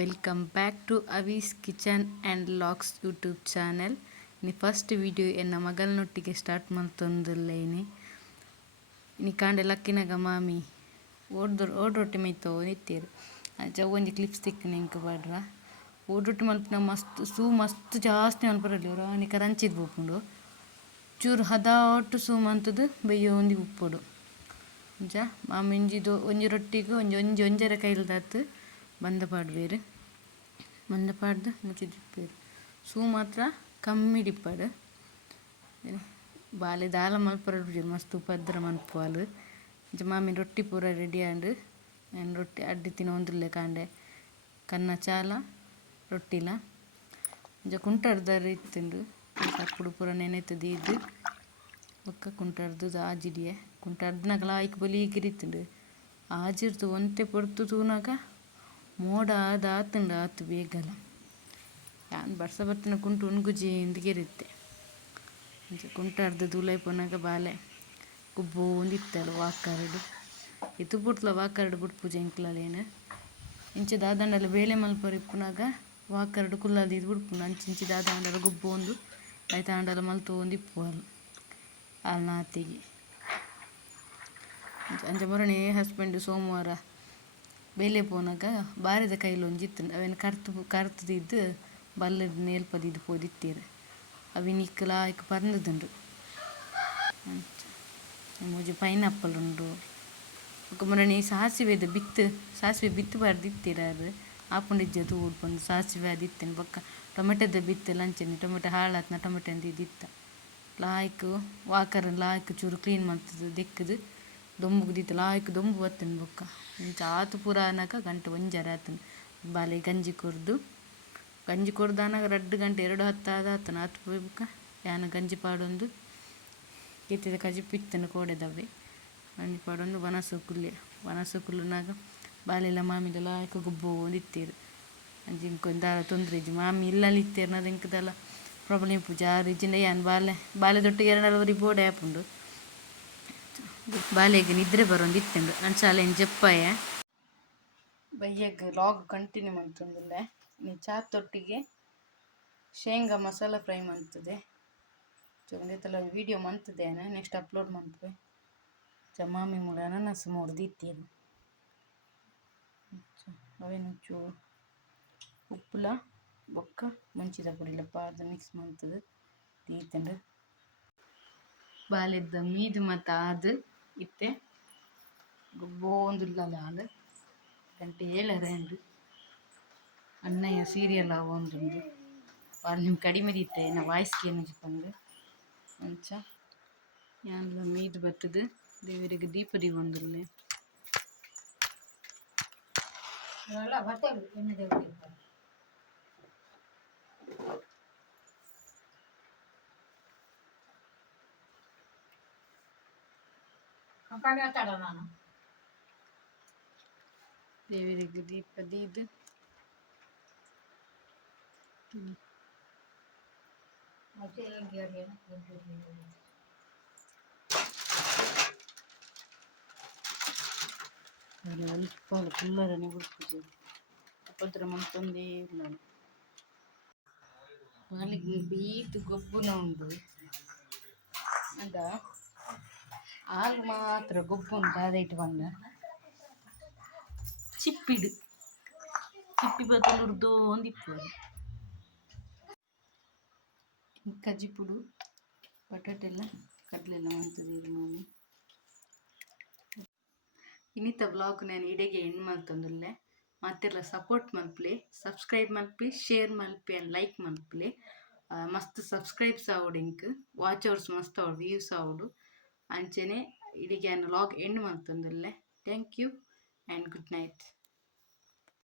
Welcome back to Avi's kitchen and LOX YouTube channel ನೀ first video ಎನ್ನ ಮಗಲನೊಟ್ಟಿಗೆ start ಮಲ್ತೊಂದುಲ್ಲೇನಿ ನೀ ಕಾಂಡೆ ಲಕ್ಕಿನಾಗ ಮಾಮಿ ಓಡ್ದು ಓಡ್ ರೊಟ್ಟಿ ಮೈತವು ನಿತ್ತೀರು ಅಂಚ ಒಂಜಿ ಕ್ಲಿಪ್ಸ್ ತಿಕ್ಕನೆ ಇಂಕ ಬಾಡ್ರ ಓಡ್ ರೊಟ್ಟಿ ಮಲ್ಪಿನ ಮಸ್ತ್ ಸೂ ಮಸ್ತ್ ಜಾಸ್ತಿ ಮಲ್ಪರಲ್ಲಿ ನೀ ಕರಂಚಿದ್ ರಂಚಿದ್ ಬೂಪುಂಡು ಚೂರು ಹದಾಟು ಸೂ ಮಂತದ್ದು ಬೆಯ್ಯೋ ಒಂದು ಉಪ್ಪುಡು ಅಂಚ ಮಾಮಿಂಜಿದು ಒಂಜಿ ರೊಟ್ಟಿಗೂ ಒಂಜಿ ಒಂಜಿ ಒಂಜರ ಕೈಲ್ದಾತು ಬಂದ ಪಾಡ್ವೇರು ಮಂದಪಾಡ್ದು ಮುಚ್ಚಿದಿಪ್ಪೇರು ಸೂ ಮಾತ್ರ ಕಮ್ಮಿ ಡಿಪ್ಪಾಡು. ಬಾಲೆ ದಾಲ ಮಲ್ಪರ ಮಸ್ತ್ ಪದ್ರ ಮಲ್ಪಾಲು ಇಂಚ ಮಾಮಿ ರೊಟ್ಟಿ ಪೂರ ರೆಡಿ ಆಂಡು, ನಾನು ರೊಟ್ಟಿ ಅಡ್ಡಿ ತಿನ್ನೊಂದಿಲ್ಲ ಕಾಂಡೆ. ಕನ್ನ ಚಾಲ, ರೊಟ್ಟಿಲ. ಇಂಚ ಕುಂಟರ್ದಾರ ಇತ್ತುಂಡು ಸಪ್ಪುಡು ಪೂರ ನೆನೆತದೆ ಇದು ಒಕ್ಕ ಕುಂಟರ್ದು ಆಜಿಡಿಯೆ. ಕುಂಟರ್ದನಾಗ ಲಾಯ್ಕ್ ಬಲಿ ಕಿರಿತ್ತುಂಡು ಆಜಿರ್ದು ಒಂತೆ ಪೊರ್ತು ತೂನಾಗ ಮೋಡ ಆದ ಆತುಂಡು ಆತು ಬೇಗಲ. ಯಾನ್ ಬರ್ಸ ಬರ್ತಿನ ಕುಂಟು ಉಣ್ಗುಜಿ ಹಿಂದಿಗೆರಿತ್ತೆ. ಕುಂಟ ಕುಂಟರ್ದು ದೂಲೈ ಬಾಲೆ. ಕುಬ್ಬೋಂದಿತ್ತಲ್ಲ ವಾಕರಡು. ಇದು ಬುಟ್ಲ ವಾಕರಡು ಬುಟ್ ಪೂಜೆ ಇಂಕ್ಲಲೇನು. ಇಂಚ ದಾದಂಡಲ ಬೇಳೆ ಮಲ್ಪರು ಇಪ್ಪುನಾಗ ವಾಕರಡು ಕುಲ್ಲಾದ ಇದು ಬಿಡ್ಪುನ ಅಂಚಿಂಚಿ ಆಂಡಲ್ಲ ಮಲ್ತು ಒಂದು ಇಪ್ಪು ಅಲ್ಲಿ ಅಲ್ಲಿ ನಾತಿಗೆ ಮೊರಣೆ ಹಸ್ಬೆಂಡು ಸೋಮವಾರ ಬೇಲೆ ಪೋನಾಗ ಬಾರದ ಕೈಲಿ ಒಂಜಿತ್ತು ಅವೇನು ಕರ್ತು, ಕರ್ತದಿದ್ದು ಬಲ್ಲದ ನೇಲ್ಪದಿದ್ದು ಪೋದಿತ್ತೀರು ಅವಿನ ಇಕ್ಕಲ ಇಕ್ಕ ಪರ್ನದುಂಡು ಮುಜಿ ಪೈನಾಪಲ್ ಉಂಡು. ಬೊಕ ಮುರಣಿ ಸಾಸಿವೆದ ಬಿತ್ತು, ಸಾಸಿವೆ ಬಿತ್ತು ಇತ್ತೀರ ಅದು ಆಪುಂಡಿಜ್ಜ ತೂಡ್ ಪಂದು ಸಾಸಿವೆ ಅದು ಪಕ್ಕ ಬೊಕ್ಕ ಟೊಮೆಟೊದ ಬಿತ್ತು ಲಂಚನೆ, ಟೊಮೆಟೊ ಹಾಳಾತ್ನ ಟೊಮೆಟೊ ಅಂದು ಇದಿತ್ತ ಲಾಯ್ಕ್ ವಾಕರ್ ಲಾಯ್ಕ್ ಚೂರು ಕ್ಲೀನ್ ಮಾಡ್ತದೆ, ದಿಕ್ಕದು. ದೊಂಬುಗು ದಿತ್ತ ಲಾಯ್ಕ್ ದೊಂಬು ಬತ್ತಿನ ಬೊಕ್ಕ. ಇಂಚ ಆತು ಪೂರ ಆನಕ ಗಂಟೆ ಒಂಜರ ಆತನ ಬಾಲೆ ಗಂಜಿ ಕುರ್ದು. ಗಂಜಿ ಕೊರ್ದಾನಾಗ ರಡ್ಡು ಗಂಟೆ ಎರಡು ಹತ್ತು ಆದ ಆತನ ಆತು ಬುಕ್ಕ ಯಾನ ಗಂಜಿ ಪಾಡೊಂದು. ಕೆತ್ತಿದ ಕಜಿ ಪಿತ್ತನ ಕೋಡೆದವೆ ಗಂಜಿ ಪಾಡೊಂದು ವನಸು ಕುಲ್ಲೆ. ವನಸು ಕುಲ್ಲುನಾಗ ಬಾಲೆಲ್ಲ ಮಾಮಿದ ಲಾಯ್ಕ್ ಗುಬ್ಬೋ ಇತ್ತೀರು. ಅಂಜಿ ಇಂಕೊಂದು ದಾರ ತೊಂದರೆ ಇಜ್ಜಿ. ಮಾಮಿ ಇಲ್ಲಲ್ಲಿ ಇತ್ತೇರು ನದು ಇಂಕದಲ್ಲ. ಪ್ರಾಬ್ಲಮ್ ಪೂಜಾ ಆರು ಇಜ್ಜಿಂದ ಯಾನ್ ಬಾಲೆ ಬಾಲೆ ದೊಟ್ಟಿಗೆ ಎರಡರವರಿ ಆ್ಯಪ್ ಆಪುಂಡು. ಬಾಲೆಗೆ ನಿದ್ರೆ ಬರೋಂದು ಇತ್ತುಂಡು ನನ್ನ ಶಾಲೆನ ಜಪ್ಪಾಯ. ಬಯ್ಯಗ್ ಲಾಗ್ ಕಂಟಿನ್ಯೂ ಮಾಡ್ತಂದಿಲ್ಲ. ನೀ ಚಾತೊಟ್ಟಿಗೆ ಶೇಂಗಾ ಮಸಾಲ ಫ್ರೈ ಮಾಡ್ತದೆ. ಒಂದೇತಲ ವಿಡಿಯೋ ಮಂತದೇನೆ ನೆಕ್ಸ್ಟ್ ಅಪ್ಲೋಡ್ ಮಾಡ್ತೇವೆ ಜಮಾಮಿ ಮೂಡ ನಸು ಮೂಡು ದಿತ್ತೇನು ಅವೇನು ಚೂರು ಉಪ್ಪುಲ ಬೊಕ್ಕ ಮುಂಚಿದ ಪುಡಿಲ ಅದು ಮಿಕ್ಸ್ ಮಾಡ್ತದೆ. ತೀತಂಡು ಬಾಲೆದ ಮೀದು ಮತ್ತು ಆದು. ಇತ್ತೆ ಬೋಂದುಲ್ಲಲ ಆಂಡ್ ಗಂಟೆ ಏಳರೆಂಡು ಅಣ್ಣಯ್ಯ ಸೀರಿಯಲ್ ಆವೊಂದುಂಡು ವಾಲ್ಯೂಮ್ ಕಡಿಮೆ ದಿತ್ತೆ ನಾ ವಾಯ್ಸ್ಗೆ ಏನು ಜಿಪ್ಪಂದು ಅಂಚ ಯಾನ್ಲ ಮೀದು ಬತ್ತದು ದೇವರಿಗೆ ದೀಪ ದಿಗೊಂದುಲ್ಲೆ ದೇವರಿಗೆ కడగతాడు నాన్న దేవి దగ్గర దీప దీదు వాళ్ళ పిల్లలని కూడా ఉపద్రమంతుంది వాళ్ళకి బీతు గొప్పన ఉండు అంతా ಹಾಲು ಮಾತ್ರ ಗೊಬ್ಬು ಉಂಟು ಅದೈಟ್ ಬಂದ ಚಿಪ್ಪಿಡು. ಚಿಪ್ಪಿ ಬದಲು ಹುರಿದು ಒಂದು ಇಪ್ಪು ಕಜ್ಜಿಪುಡು ಬಟಾಟೆ ಎಲ್ಲ ಕಡಲೆಲ್ಲ ಮಾಡ್ತದೆ ಇದು ಮಾಮಿ. ಇನ್ನಿತ ಬ್ಲಾಗ್ ನಾನು ಇಡೆಗೆ ಎಂಡ್ ಮಲ್ತೊಂದುಲ್ಲೆ ಮತ್ತೆಲ್ಲ ಸಪೋರ್ಟ್ ಮಲ್ಪಲೆ ಸಬ್ಸ್ಕ್ರೈಬ್ ಮಲ್ಪಿ ಶೇರ್ ಮಲ್ಪಿ ಆ್ಯಂಡ್ ಲೈಕ್ ಮಲ್ಪಲೆ. ಮಸ್ತ್ ಸಬ್ಸ್ಕ್ರೈಬ್ಸ್ ಆವಡು ಇಂಕ್. ವಾಚ್ ಅವರ್ಸ್ ಮಸ್ತ್ ಆವಡು ವ್ಯೂಸ್ ಆವಡು. ಅಂಚನೆ ಇಡಿಗೆಯನ್ನು log end ಮಂತೊಂದುಲ್ಲೆ thank you and good night